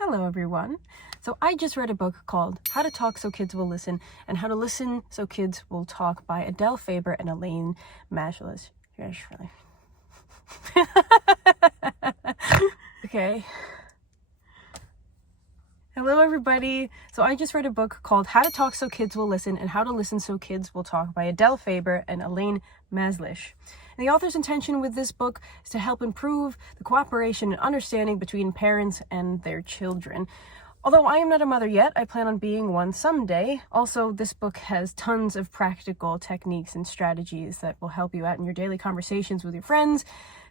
Hello everyone. So I just read a book called How to Talk So Kids Will Listen and How to Listen So Kids Will Talk by Adele, Faber, and Elaine Mazlish. Okay. Hello everybody. So I just read a book called How to Talk So Kids Will Listen and How to Listen So Kids Will Talk by Adele, Faber, and Elaine Mazlish. And the author's intention with this book is to help improve the cooperation and understanding between parents and their children. Although I am not a mother yet, I plan on being one someday. Also, this book has tons of practical techniques and strategies that will help you out in your daily conversations with your friends,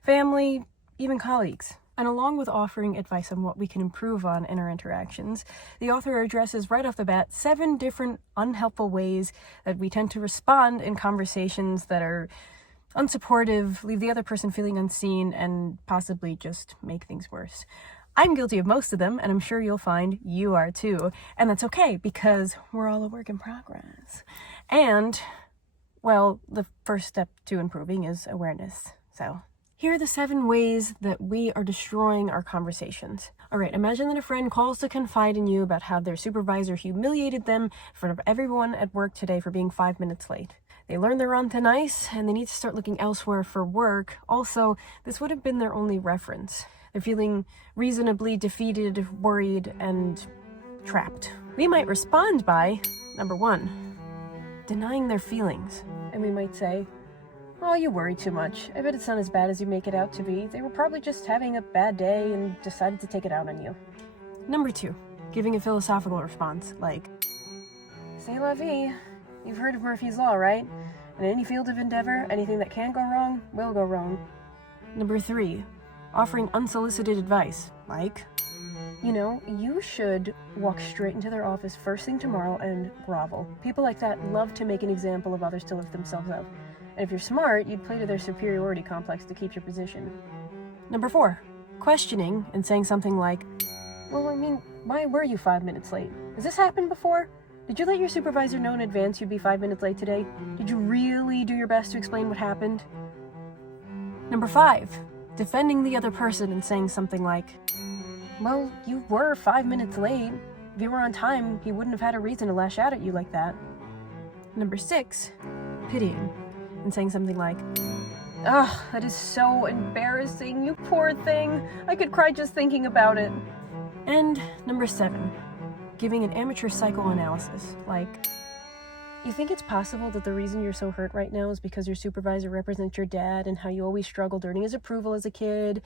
family, even colleagues. And along with offering advice on what we can improve on in our interactions, the author addresses right off the bat 7 different unhelpful ways that we tend to respond in conversations that are unsupportive, leave the other person feeling unseen, and possibly just make things worse. I'm guilty of most of them, and I'm sure you'll find you are too. And that's okay, because we're all a work in progress. And, well, the first step to improving is awareness. So here are the 7 ways that we are destroying our conversations. All right, imagine that a friend calls to confide in you about how their supervisor humiliated them in front of everyone at work today for being 5 minutes late. They learned they're on thin ice, and they need to start looking elsewhere for work. Also, this would have been their only reference. They're feeling reasonably defeated, worried, and trapped. We might respond by, number 1, denying their feelings. And we might say, "Oh, you worry too much. I bet it's not as bad as you make it out to be. They were probably just having a bad day and decided to take it out on you." Number 2, giving a philosophical response, like, "C'est la vie. You've heard of Murphy's Law, right? In any field of endeavor, anything that can go wrong will go wrong." Number 3, offering unsolicited advice, like, "You should walk straight into their office first thing tomorrow and grovel. People like that love to make an example of others to lift themselves up. And if you're smart, you'd play to their superiority complex to keep your position." Number 4, questioning and saying something like, "Well, why were you 5 minutes late? Has this happened before? Did you let your supervisor know in advance you'd be 5 minutes late today? Did you really do your best to explain what happened?" Number 5, defending the other person and saying something like, "Well, you were 5 minutes late. If you were on time, he wouldn't have had a reason to lash out at you like that." Number 6, pitying and saying something like, "Ugh, that is so embarrassing, you poor thing. I could cry just thinking about it." And number 7, giving an amateur psychoanalysis, like, "You think it's possible that the reason you're so hurt right now is because your supervisor represents your dad and how you always struggled earning his approval as a kid?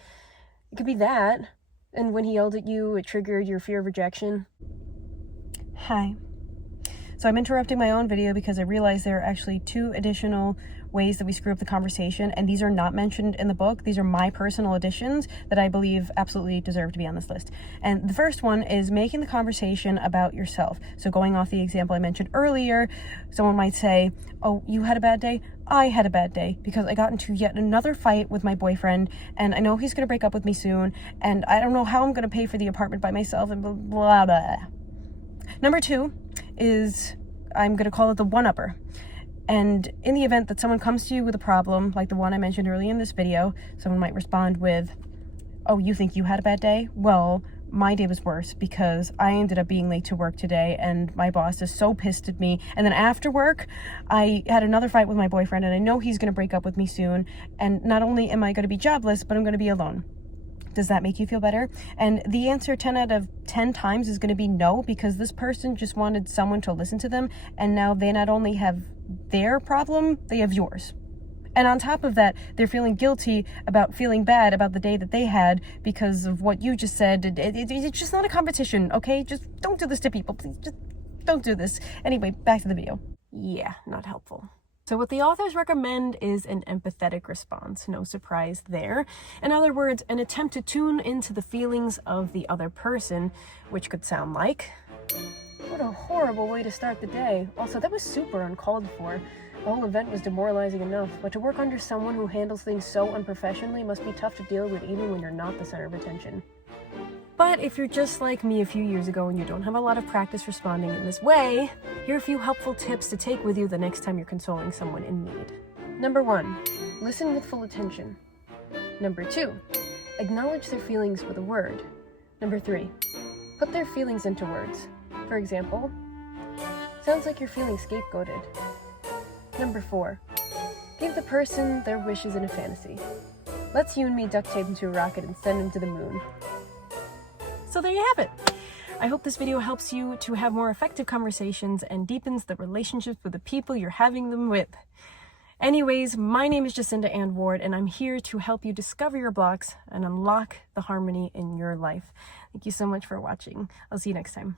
It could be that. And when he yelled at you, it triggered your fear of rejection." Hi. So I'm interrupting my own video because I realized there are actually 2 additional ways that we screw up the conversation, and these are not mentioned in the book. These are my personal additions that I believe absolutely deserve to be on this list. And the first one is making the conversation about yourself. So going off the example I mentioned earlier, someone might say, "Oh, you had a bad day? I had a bad day because I got into yet another fight with my boyfriend, and I know he's going to break up with me soon, and I don't know how I'm going to pay for the apartment by myself, and blah, blah, blah." Number 2 is, I'm going to call it the one-upper. And in the event that someone comes to you with a problem, like the one I mentioned earlier in this video, someone might respond with, "Oh, you think you had a bad day? Well, my day was worse because I ended up being late to work today and my boss is so pissed at me. And then after work, I had another fight with my boyfriend and I know he's going to break up with me soon. And not only am I going to be jobless, but I'm going to be alone. Does that make you feel better?" And the answer 10 out of 10 times is going to be no, because this person just wanted someone to listen to them, and now they not only have their problem, they have yours. And on top of that, they're feeling guilty about feeling bad about the day that they had because of what you just said. It's just not a competition, okay? Just don't do this to people. Please, just don't do this. Anyway, back to the video. Yeah, not helpful. So what the authors recommend is an empathetic response. No surprise there. In other words, an attempt to tune into the feelings of the other person, which could sound like, "What a horrible way to start the day. Also, that was super uncalled for. The whole event was demoralizing enough, but to work under someone who handles things so unprofessionally must be tough to deal with even when you're not the center of attention." But if you're just like me a few years ago and you don't have a lot of practice responding in this way, here are a few helpful tips to take with you the next time you're consoling someone in need. Number 1, listen with full attention. Number 2, acknowledge their feelings with a word. Number 3, Put their feelings into words. For example, sounds like you're feeling scapegoated. Number 4, give the person their wishes in a fantasy. Let's you and me duct tape him to a rocket and send him to the moon. So there you have it. I hope this video helps you to have more effective conversations and deepens the relationships with the people you're having them with. Anyways, my name is Jacinda Ann Ward, and I'm here to help you discover your blocks and unlock the harmony in your life. Thank you so much for watching. I'll see you next time.